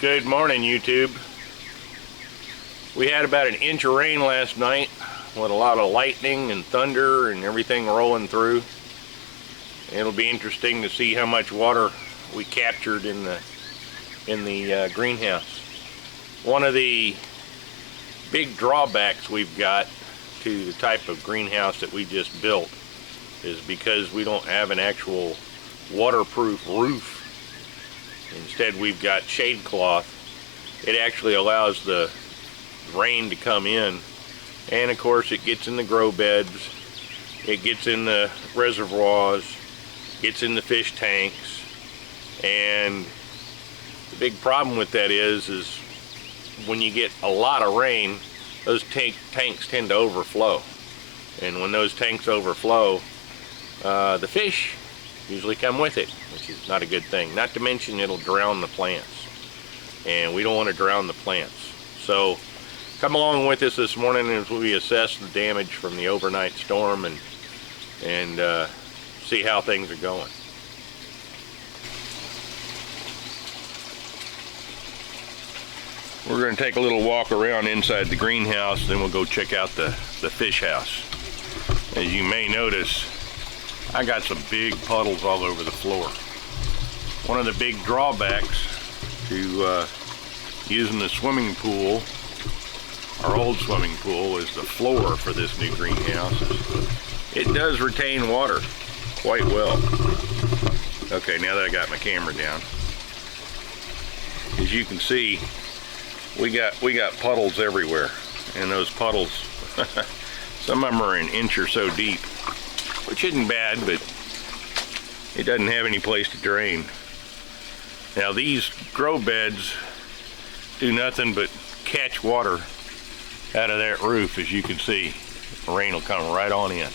Good morning, YouTube. We had about an inch of rain last night with a lot of lightning and thunder and everything rolling through. It'll be interesting to see how much water we captured in the greenhouse. One of the big drawbacks we've got to the type of greenhouse that we just built is because we don't have an actual waterproof roof. Instead, we've got shade cloth. It actually allows the rain to come in, and of course it gets in the grow beds, it gets in the reservoirs, gets in the fish tanks. And the big problem with that is when you get a lot of rain, those tanks tend to overflow, and when those tanks overflow, the fish usually come with it, which is not a good thing. Not to mention it'll drown the plants, and we don't want to drown the plants. So come along with us this morning as we assess the damage from the overnight storm and see how things are going. We're going to take a little walk around inside the greenhouse, then we'll go check out the fish house. As you may notice, I got some big puddles all over the floor. One of the big drawbacks to using the swimming pool, our old swimming pool, is the floor for this new greenhouse. It does retain water quite well. Okay, now that I got my camera down, as you can see, we got puddles everywhere, and those puddles, some of them are an inch or so deep, which isn't bad, but it doesn't have any place to drain. Now these grow beds do nothing but catch water out of that roof. As you can see, the rain will come right on in.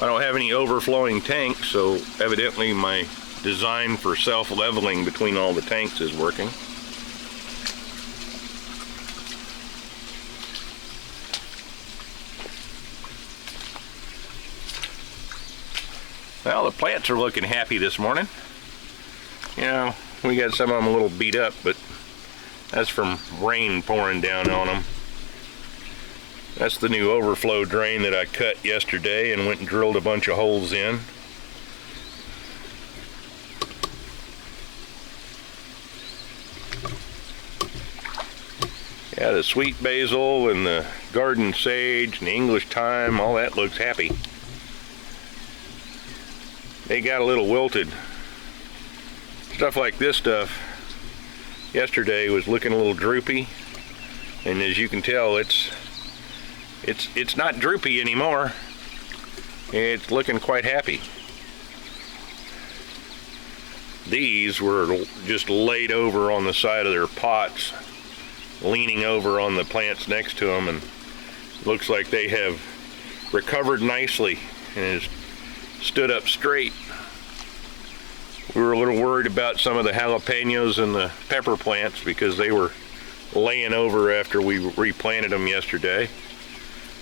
I don't have any overflowing tanks, so evidently my design for self-leveling between all the tanks is working. Well, the plants are looking happy this morning. You know, we got some of them a little beat up, but that's from rain pouring down on them. That's the new overflow drain that I cut yesterday and went and drilled a bunch of holes in. Yeah, the sweet basil and the garden sage and the English thyme, all that looks happy. They got a little wilted. Stuff like this stuff yesterday was looking a little droopy, and as you can tell, it's not droopy anymore. It's looking quite happy. These were just laid over on the side of their pots, leaning over on the plants next to them, and looks like they have recovered nicely and has stood up straight. We were a little worried about some of the jalapenos and the pepper plants because they were laying over after we replanted them yesterday.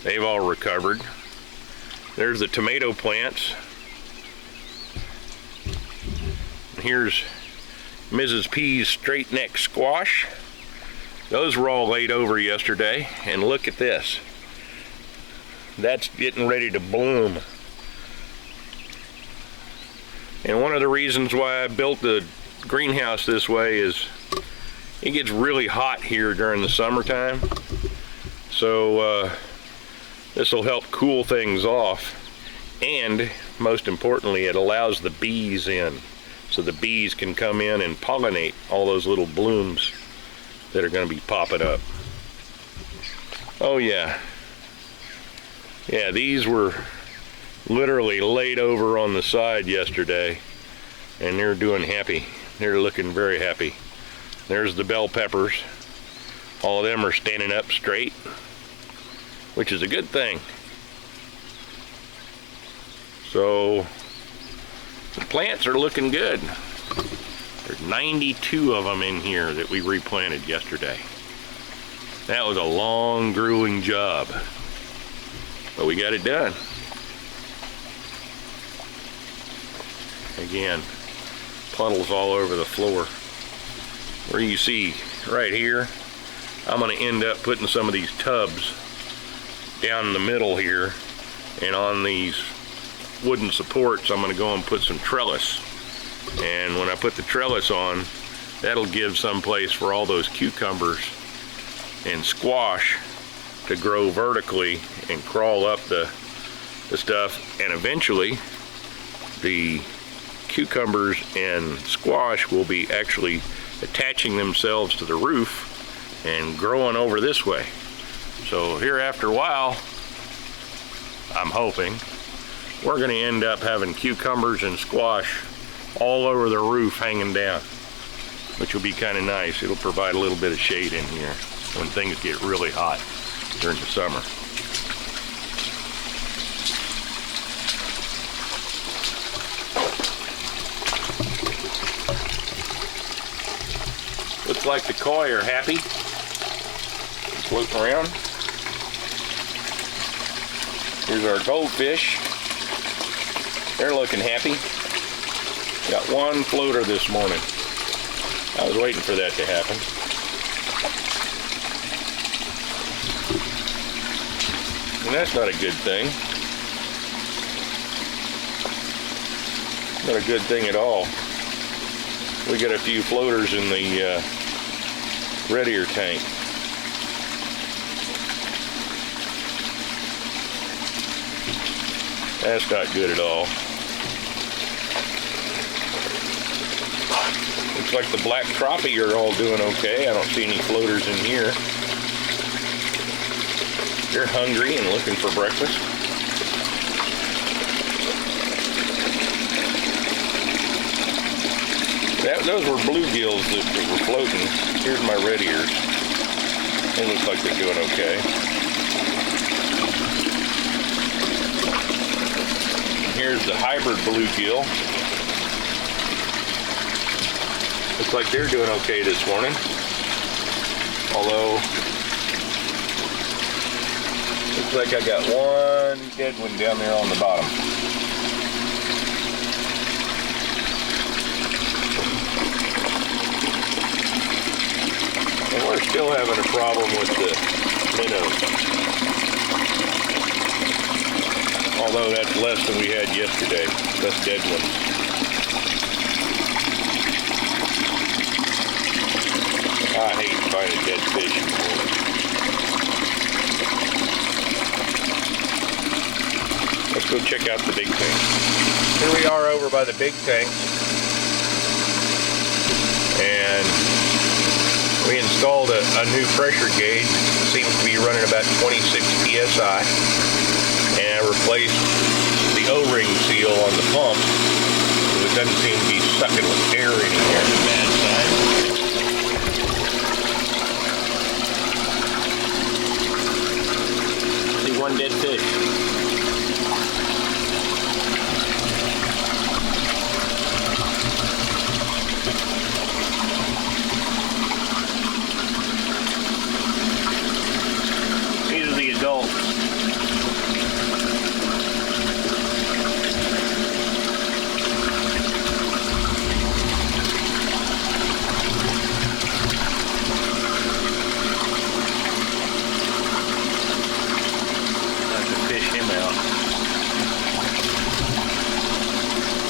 They've all recovered. There's the tomato plants. Here's Mrs. P's straight neck squash. Those were all laid over yesterday, and look at this. That's getting ready to bloom. And one of the reasons why I built the greenhouse this way is it gets really hot here during the summertime. So this will help cool things off, and most importantly, it allows the bees in, so the bees can come in and pollinate all those little blooms that are going to be popping up. Oh yeah, these were literally laid over on the side yesterday, and they're doing happy. They're looking very happy. There's the bell peppers. All of them are standing up straight, which is a good thing. So the plants are looking good. There's 92 of them in here that we replanted yesterday. That was a long, grueling job, but we got it done. Again, puddles all over the floor. Where you see right here, I'm going to end up putting some of these tubs down in the middle here, and on these wooden supports I'm going to go and put some trellis. And when I put the trellis on, that'll give some place for all those cucumbers and squash to grow vertically and crawl up the stuff, and eventually the cucumbers and squash will be actually attaching themselves to the roof and growing over this way. So here after a while, I'm hoping, we're going to end up having cucumbers and squash all over the roof hanging down, which will be kind of nice. It'll provide a little bit of shade in here when things get really hot during the summer. Looks like the koi are happy, floating around. Here's our goldfish. They're looking happy. Got one floater this morning. I was waiting for that to happen. And that's not a good thing. Not a good thing at all. We got a few floaters in the red ear tank. That's not good at all. Looks like the black crappie are all doing okay. I don't see any floaters in here. They're hungry and looking for breakfast. Those were bluegills that were floating. Here's my red ears. They look like they're doing okay. Here's the hybrid bluegill. Looks like they're doing okay this morning. Although, looks like I got one dead one down there on the bottom. And we're still having a problem with the minnows. Although that's less than we had yesterday, less dead ones. I hate finding dead fish in the morning. Let's go check out the big tank. Here we are over by the big tank. And we installed a new pressure gauge. It seems to be running about 26 psi. And I replaced the O-ring seal on the pump, so it doesn't seem to be sucking with air anymore. That's a bad sign. See one dead fish. These are the adults.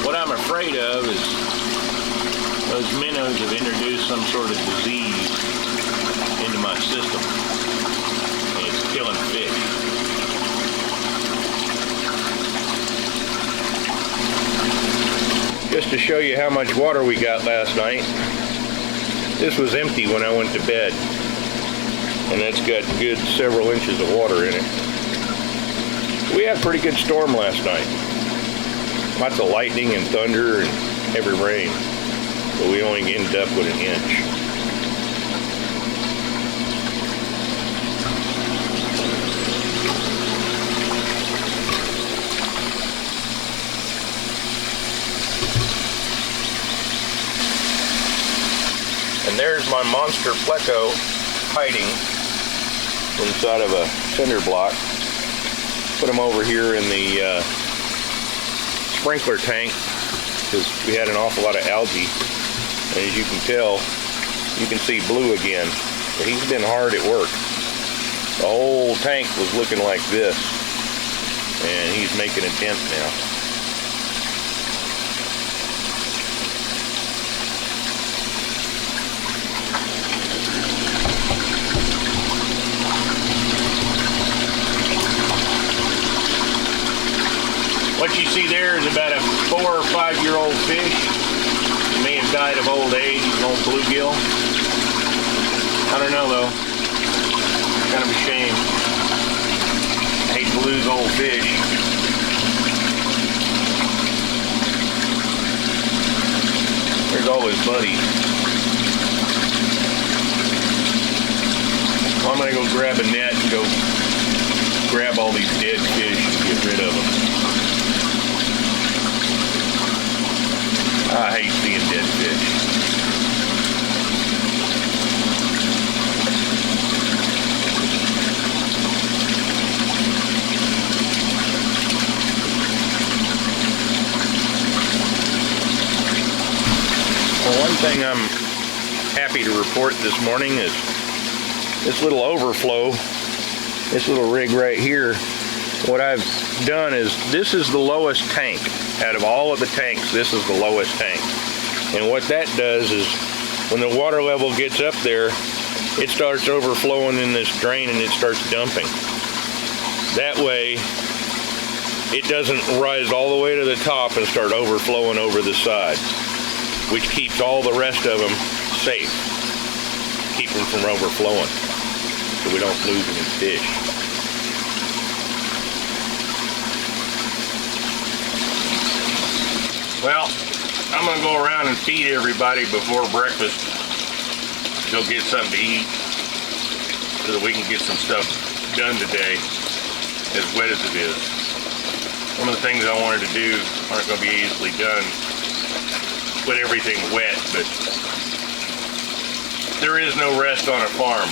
What I'm afraid of is those minnows have introduced some sort of disease into my system, and it's killing fish. Just to show you how much water we got last night, this was empty when I went to bed, and that's got good several inches of water in it. We had a pretty good storm last night. Lots of lightning and thunder and heavy rain, but we only ended up with an inch. And there's my monster pleco hiding inside of a cinder block. Put them over here in the sprinkler tank because we had an awful lot of algae. And as you can tell, you can see blue again. But he's been hard at work. The whole tank was looking like this, and he's making a dent now. What you see there is about a 4 or 5 year old fish. He may have died of old age, an old bluegill. I don't know though. Kind of a shame. I hate to lose old fish. There's all his buddies. Well, I'm gonna go grab a net and go grab all these dead fish and get rid of them. I hate seeing dead fish. Well, one thing I'm happy to report this morning is this little overflow, this little rig right here. What I've done is, this is the lowest tank. Out of all of the tanks, this is the lowest tank. And what that does is, when the water level gets up there, it starts overflowing in this drain and it starts dumping. That way, it doesn't rise all the way to the top and start overflowing over the side, which keeps all the rest of them safe. Keep them from overflowing, so we don't lose any fish. Well, I'm going to go around and feed everybody before breakfast. Go get something to eat so that we can get some stuff done today, as wet as it is. Some of the things I wanted to do aren't going to be easily done with everything wet, but there is no rest on a farm.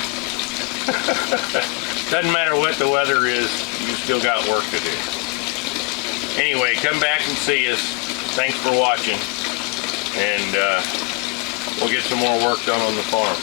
Doesn't matter what the weather is, you still got work to do. Anyway, come back and see us. Thanks for watching, and we'll get some more work done on the farm.